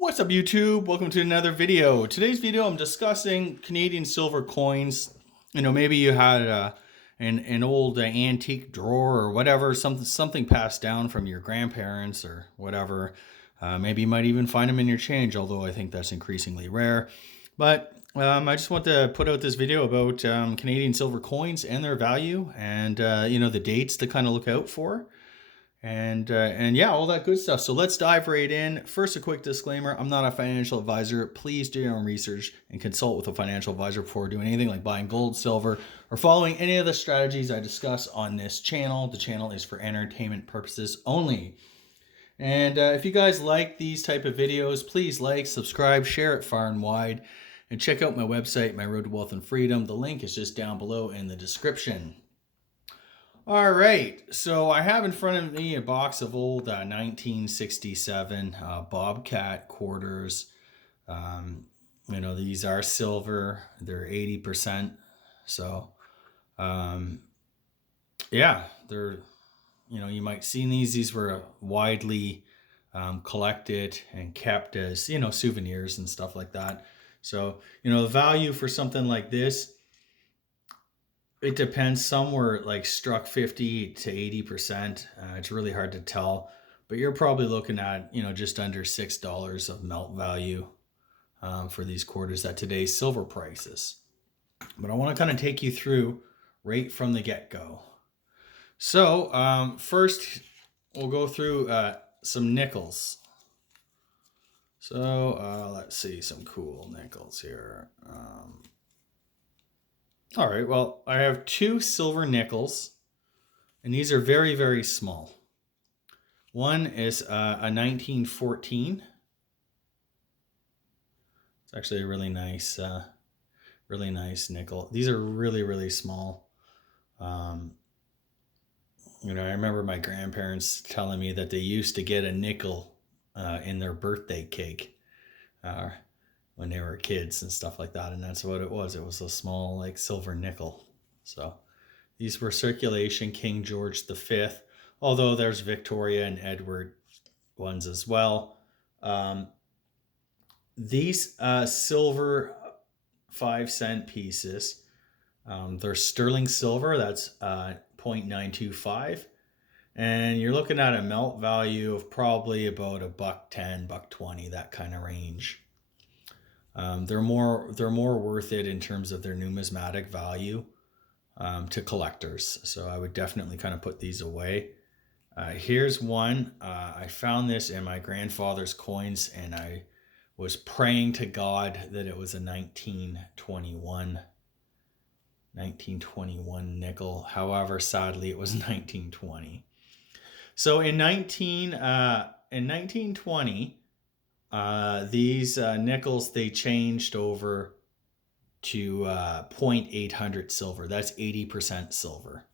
What's up, YouTube? Welcome to another video. Today's video, I'm discussing Canadian silver coins. Maybe you had an old antique drawer or whatever, something passed down from your grandparents or whatever. Maybe you might even find them in your change, although I think that's increasingly rare. But I just want to put out this video about Canadian silver coins and their value, and the dates to kind of look out for. And yeah, all that good stuff. So let's dive right in. First, a quick disclaimer. I'm not a financial advisor. Please do your own research and consult with a financial advisor before doing anything like buying gold, silver, or following any of the strategies I discuss on this channel. The channel is for entertainment purposes only. And if you guys like these type of videos, please like, subscribe, share it far and wide, and check out my website, My Road to Wealth and Freedom. The link is just down below in the description. All right, so I have in front of me a box of old 1967 Bobcat Quarters. These are silver. They're 80%. So, yeah, they're, you might see these. These were widely collected and kept as, souvenirs and stuff like that. So, the value for something like this, it depends. Some were like struck 50 to 80%. It's really hard to tell, but you're probably looking at, just under $6 of melt value for these quarters at today's silver prices. But I want to kind of take you through right from the get-go. So first, we'll go through some nickels. So let's see, some cool nickels here. All right, well, I have two silver nickels, and these are very, very small. One is a 1914. It's actually a really nice nickel. These are really, really small. I remember my grandparents telling me that they used to get a nickel in their birthday cake. When they were kids and stuff like that, and that's what it was. It was a small, like, silver nickel. So these were circulation King George V, although there's Victoria and Edward ones as well. These silver 5-cent pieces, they're sterling silver. That's 0.925, and you're looking at a melt value of probably about $1.10, $1.20, that kind of range. They're more worth it in terms of their numismatic value to collectors. So I would definitely kind of put these away. Here's one. I found this in my grandfather's coins, and I was praying to God that it was a 1921 nickel. However, sadly, it was 1920. So in 1920. These nickels, they changed over to 0.800 silver. That's 80% silver.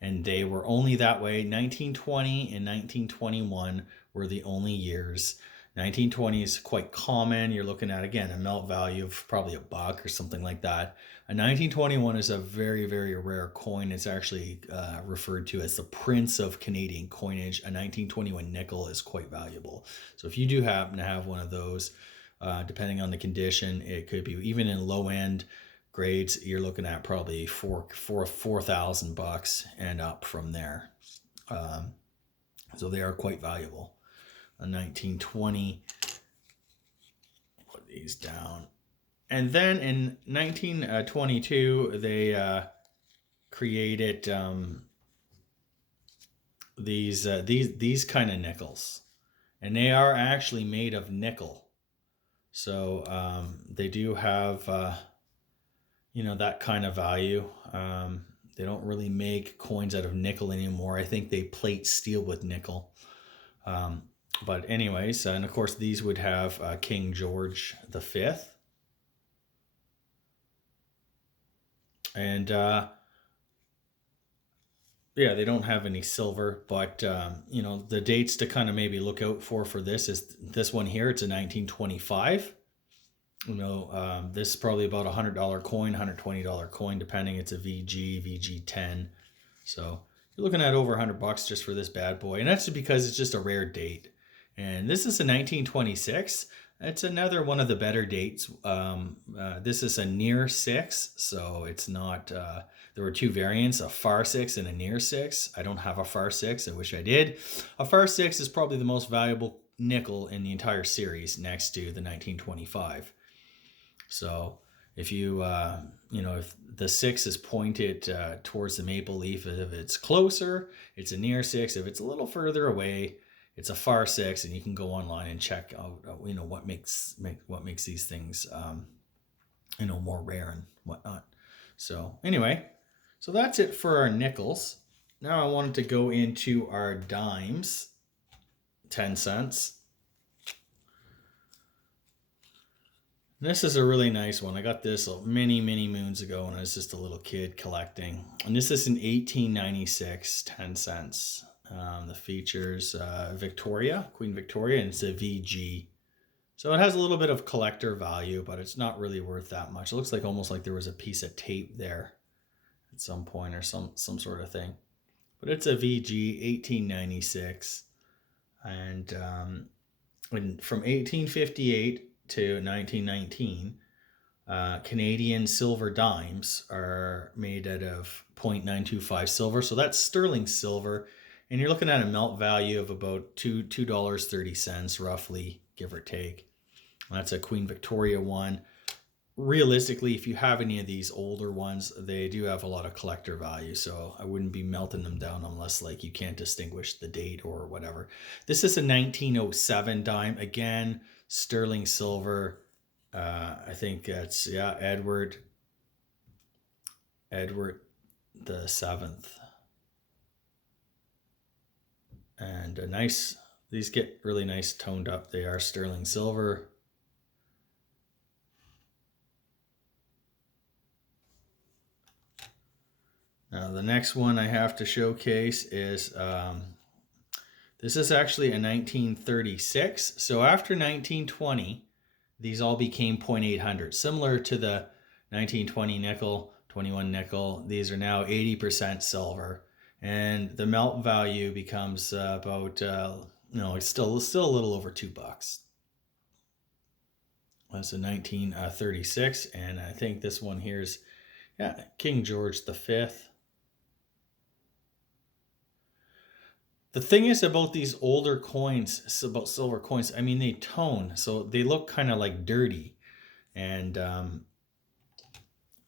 And they were only that way. 1920 and 1921 were the only years. 1920 is quite common. You're looking at, again, a melt value of probably $1 or something like that. A 1921 is a very, very rare coin. It's actually referred to as the Prince of Canadian coinage. A 1921 nickel is quite valuable. So if you do happen to have one of those, depending on the condition, it could be even in low-end grades, you're looking at probably $4,000 and up from there. So they are quite valuable. A 1920, put these down. And then in 1922, they created these kind of nickels, and they are actually made of nickel. So they do have that kind of value. They don't really make coins out of nickel anymore. I think they plate steel with nickel. But anyways, and of course these would have King George V. And yeah, they don't have any silver, but the dates to kind of maybe look out for this is this one here. It's a 1925. This is probably about a $100 coin, $120 coin, depending. It's a VG10. So you're looking at over $100 just for this bad boy, and that's because it's just a rare date. And this is a 1926. It's another one of the better dates. This is a near 6, so it's not. There were two variants, a far 6 and a near 6. I don't have a far 6. I wish I did. A far 6 is probably the most valuable nickel in the entire series, next to the 1925. So if if the 6 is pointed towards the maple leaf, if it's closer, it's a near 6. If it's a little further away, it's a far 6, and you can go online and check out what makes these things more rare and whatnot. So anyway, so that's it for our nickels. Now I wanted to go into our dimes, 10 cents. This is a really nice one. I got this many moons ago when I was just a little kid collecting. And this is an 1896, 10 cents. The features Victoria, Queen Victoria, and it's a VG. So it has a little bit of collector value, but it's not really worth that much. It looks like almost like there was a piece of tape there at some point or some sort of thing. But it's a VG 1896. And from 1858 to 1919, Canadian silver dimes are made out of 0.925 silver. So that's sterling silver. And you're looking at a melt value of about $2.30 roughly, give or take. That's a Queen Victoria one. Realistically, if you have any of these older ones, they do have a lot of collector value. So I wouldn't be melting them down unless like you can't distinguish the date or whatever. This is a 1907 dime. Again, sterling silver. I think that's, Edward the 7th. And these get really nice toned up. They are sterling silver. Now the next one I have to showcase is, this is actually a 1936. So after 1920, these all became 0.800, similar to the 1920 nickel, 21 nickel. These are now 80% silver. And the melt value becomes about, it's still a little over $2. That's a 1936. And I think this one here is, King George V. The thing is about these older coins, about silver coins, I mean, they tone, so they look kind of like dirty. And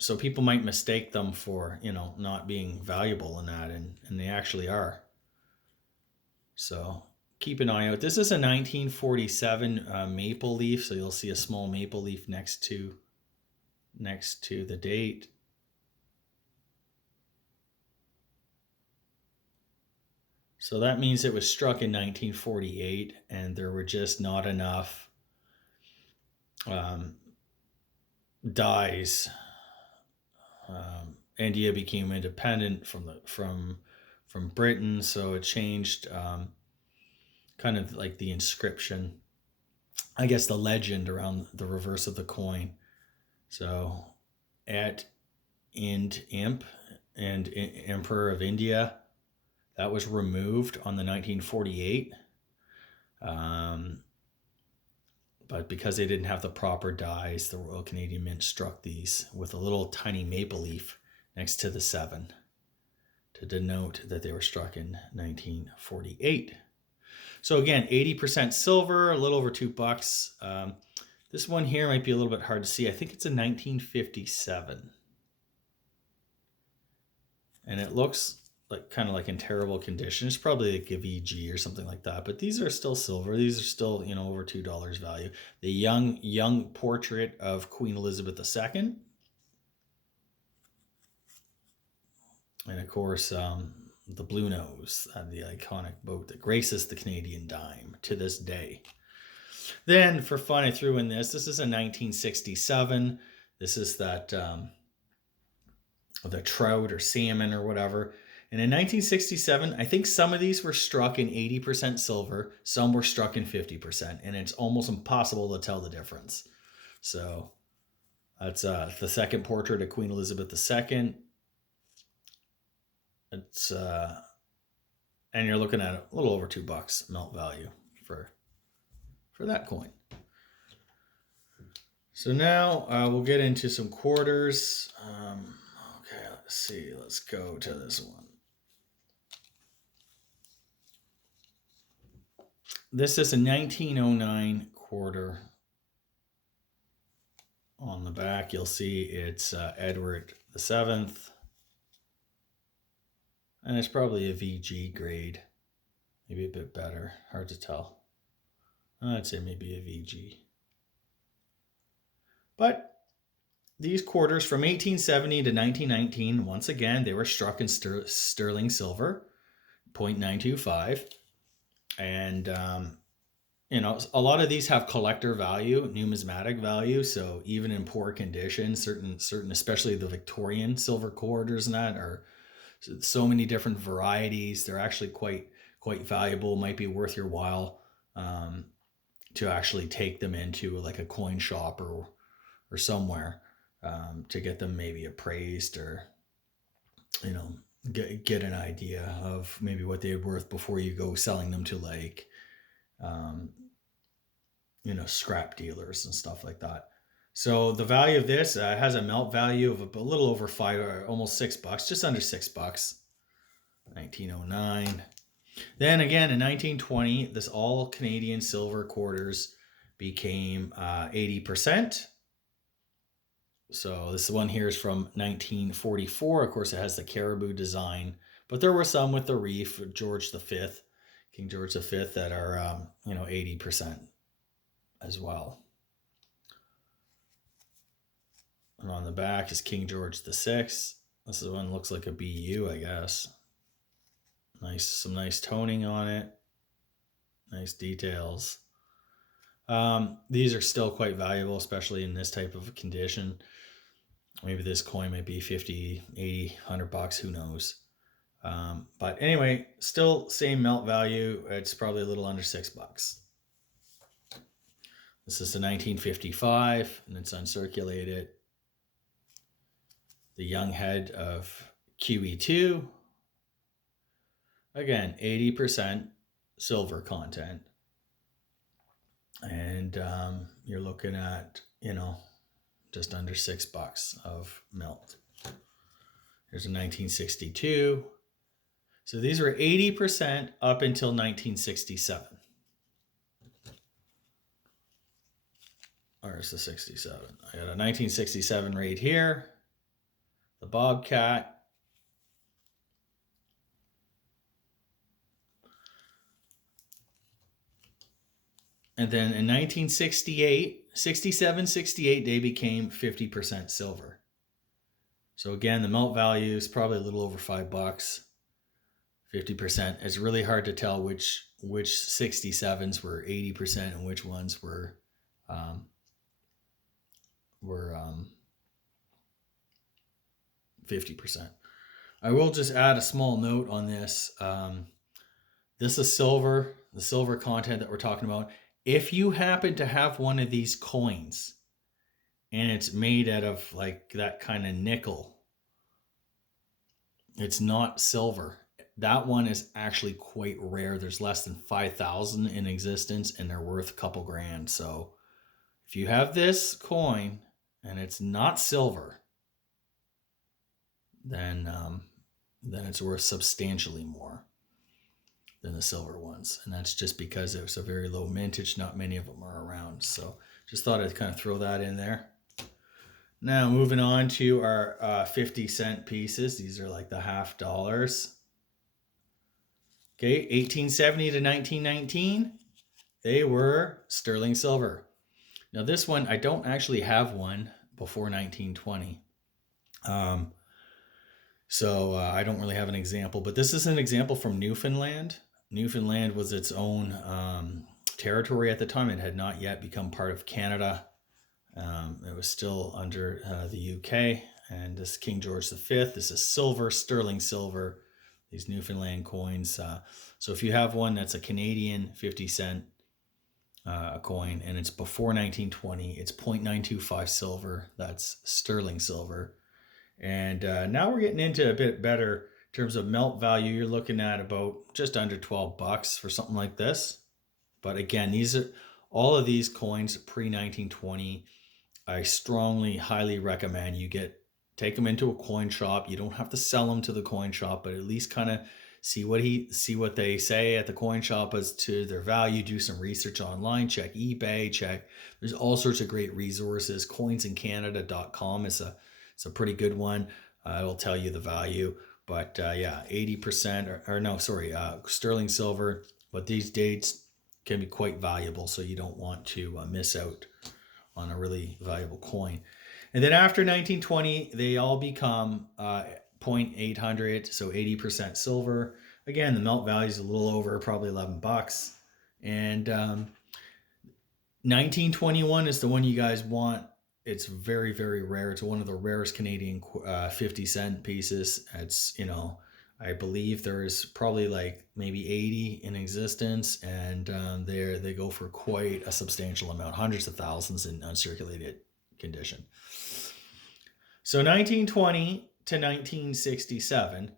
so people might mistake them for, not being valuable in that, and they actually are. So keep an eye out. This is a 1947 maple leaf, so you'll see a small maple leaf next to the date. So that means it was struck in 1948, and there were just not enough dies. India became independent from Britain, so it changed kind of like the inscription, I guess the legend around the reverse of the coin. So at Ind Imp and Emperor of India, that was removed on the 1948. But because they didn't have the proper dies, the Royal Canadian Mint struck these with a little tiny maple leaf next to the 7 to denote that they were struck in 1948. So again, 80% silver, a little over $2. This one here might be a little bit hard to see. I think it's a 1957. And it looks like kind of like in terrible condition. It's probably like a VG or something like that. But these are still silver. These are still, over $2 value. The young portrait of Queen Elizabeth II. And of course, the Blue Nose, the iconic boat that graces the Canadian dime to this day. Then for fun, I threw in this. This is a 1967. This is that the trout or salmon or whatever. And in 1967, I think some of these were struck in 80% silver, some were struck in 50%, and it's almost impossible to tell the difference. So that's the second portrait of Queen Elizabeth II. It's and you're looking at a little over $2 melt value for that coin. So now we'll get into some quarters. Okay, let's see. Let's go to this one. This is a 1909 quarter. On the back, you'll see it's Edward the Seventh, and it's probably a VG grade, maybe a bit better. Hard to tell. I'd say maybe a VG. But these quarters from 1870 to 1919, once again, they were struck in sterling silver, 0.925. And, a lot of these have collector value, numismatic value. So even in poor condition, certain, especially the Victorian silver quarters and that are so many different varieties. They're actually quite valuable, might be worth your while to actually take them into like a coin shop or somewhere to get them maybe appraised or get an idea of maybe what they're worth before you go selling them to like scrap dealers and stuff like that. So the value of this has a melt value of a little over $5 or almost $6, just under $6. 1909. Then again in 1920, this all Canadian silver quarters became 80%. So this one here is from 1944. Of course, it has the caribou design, but there were some with the reef, George V, King George V, that are 80% as well. And on the back is King George VI. This is one looks like a BU, I guess. Some nice toning on it. Nice details. These are still quite valuable, especially in this type of condition. Maybe this coin might be 50, 80, $100, who knows. But anyway, still same melt value. It's probably a little under $6. This is the 1955, and it's uncirculated. The young head of QE2. Again, 80% silver content. And you're looking at, just under $6 of melt. Here's a 1962. So these were 80% up until 1967. Where's the 67? I got a 1967 right here. The Bobcat. And then in 1968, 67, 68, they became 50% silver. So again, the melt value is probably a little over $5. 50%. It's really hard to tell which 67s were 80% and which ones were 50%. I will just add a small note on this. This is silver, the silver content that we're talking about. If you happen to have one of these coins and it's made out of like that kind of nickel, it's not silver. That one is actually quite rare. There's less than 5,000 in existence and they're worth a couple grand. So if you have this coin and it's not silver, then it's worth substantially more than the silver ones. And that's just because it was a very low mintage. Not many of them are around. So just thought I'd kind of throw that in there. Now moving on to our 50-cent pieces. These are like the $50. Okay, 1870 to 1919, they were sterling silver. Now this one, I don't actually have one before 1920. So I don't really have an example, but this is an example from Newfoundland. Newfoundland was its own territory at the time. It had not yet become part of Canada. It was still under the UK. And this King George V, this is silver, sterling silver, these Newfoundland coins. So if you have one that's a Canadian 50-cent coin and it's before 1920, it's 0.925 silver. That's sterling silver. And now we're getting into a bit better in terms of melt value. You're looking at about just under $12 for something like this. But again, these are all of these coins pre-1920. I strongly, highly recommend you take them into a coin shop. You don't have to sell them to the coin shop, but at least kind of see what they say at the coin shop as to their value. Do some research online, check eBay, there's all sorts of great resources. Coinsincanada.com is a pretty good one. It'll tell you the value. But yeah, 80% or no, sorry, sterling silver. But these dates can be quite valuable, so you don't want to miss out on a really valuable coin. And then after 1920, they all become 0.800, so 80% silver. Again, the melt value is a little over, probably $11. And 1921 is the one you guys want. It's very, very rare. It's one of the rarest Canadian 50-cent pieces. It's, I believe there's probably like maybe 80 in existence, and they go for quite a substantial amount, hundreds of thousands in uncirculated condition. So 1920 to 1967,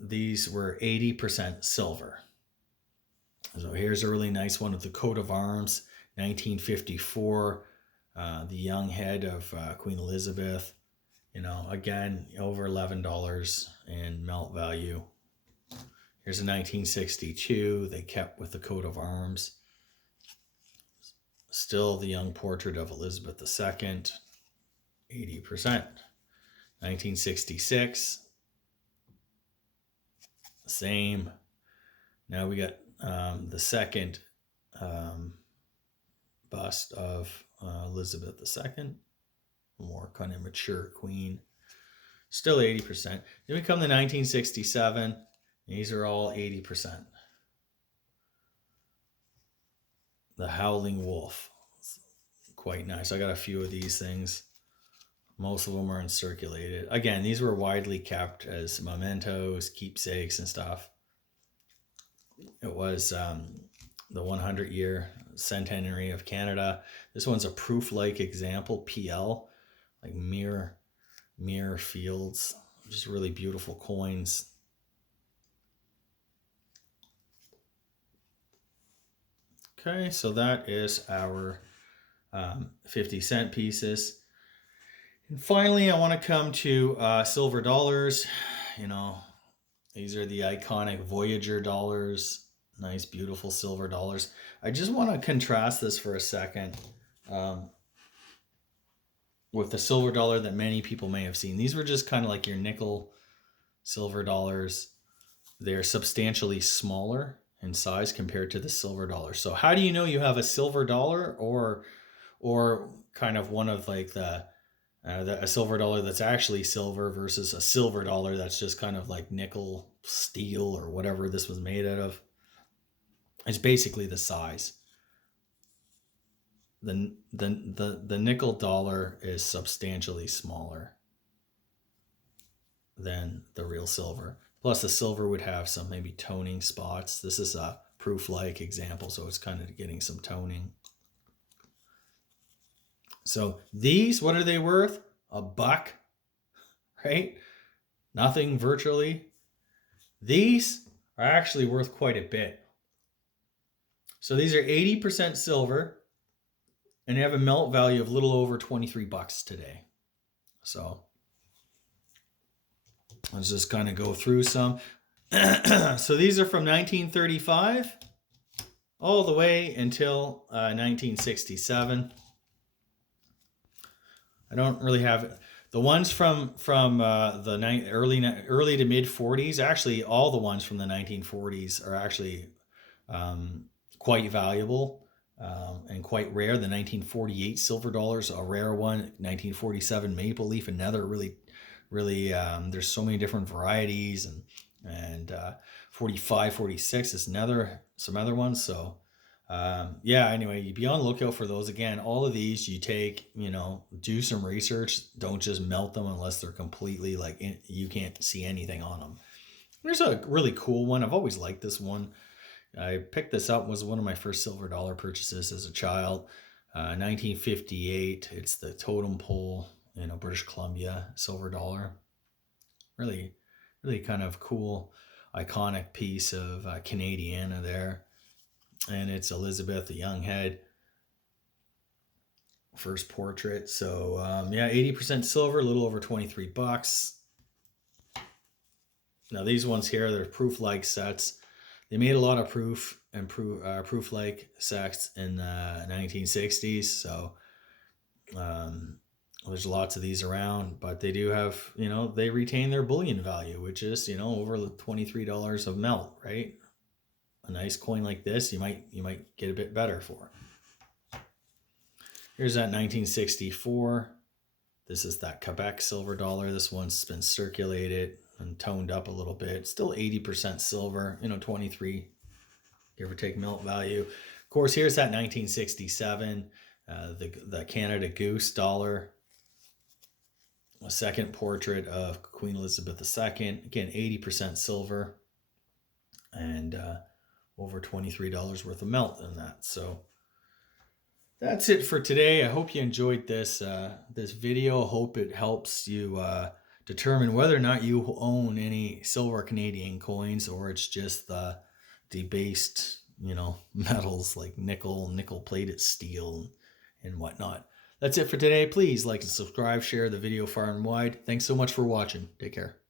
these were 80% silver. So here's a really nice one of the coat of arms, 1954, the young head of Queen Elizabeth. Again, over $11 in melt value. Here's a 1962. They kept with the coat of arms. Still the young portrait of Elizabeth II, 80%. 1966, same. Now we got the second bust of Elizabeth II, more kind of mature queen, still 80%. Then we come to 1967. These are all 80%. The Howling Wolf, quite nice. I got a few of these things. Most of them are uncirculated. Again, these were widely kept as mementos, keepsakes, and stuff. It was the 100-year centenary of Canada. This one's a proof-like example, PL, like mirror fields. Just really beautiful coins. Okay, so that is our 50-cent pieces. And finally, I want to come to silver dollars. These are the iconic Voyager dollars. Nice, beautiful silver dollars. I just want to contrast this for a second with the silver dollar that many people may have seen. These were just kind of like your nickel silver dollars. They're substantially smaller in size compared to the silver dollar. So how do you know you have a silver dollar or kind of one of like a silver dollar that's actually silver versus a silver dollar that's just kind of like nickel, steel, or whatever this was made out of? It's basically the size. The nickel dollar is substantially smaller than the real silver. Plus the silver would have some maybe toning spots. This is a proof-like example, so it's kind of getting some toning. So these, what are they worth? $1, right? Nothing virtually. These are actually worth quite a bit. So these are 80% silver, and they have a melt value of a little over $23 today. So let's just kind of go through some. So these are from 1935 all the way until 1967. I don't really have the ones from the early to mid 40s. Actually, all the ones from the 1940s are actually quite valuable and quite rare. The 1948 silver dollars, a rare one. 1947 maple leaf, another really there's so many different varieties, and 45, 46 is some other ones. So anyway, you be on the lookout for those. Again, all of these you take, do some research. Don't just melt them unless they're completely you can't see anything on them. There's a really cool one. I've always liked this one. I picked this up, was one of my first silver dollar purchases as a child. 1958. It's the totem pole, British Columbia silver dollar. Really, really kind of cool, iconic piece of Canadiana there. And it's Elizabeth, the young head. first portrait. So yeah, 80% silver, a little over 23 bucks. Now these ones here, they're proof-like sets. They made a lot of proof-like sets in the 1960s. So there's lots of these around, but they do have, they retain their bullion value, which is, over $23 of melt, right? A nice coin like this, you might get a bit better for. Here's that 1964. This is that Quebec silver dollar. This one's been circulated and toned up a little bit. Still 80% silver, 23, give or take melt value. Of course, here's that 1967, the Canada Goose dollar. A second portrait of Queen Elizabeth II. Again, 80% silver and over $23 worth of melt in that. So that's it for today. I hope you enjoyed this video. I hope it helps you determine whether or not you own any silver Canadian coins, or it's just the debased, metals like nickel plated steel and whatnot. That's it for today. Please like and subscribe, share the video far and wide. Thanks so much for watching. Take care.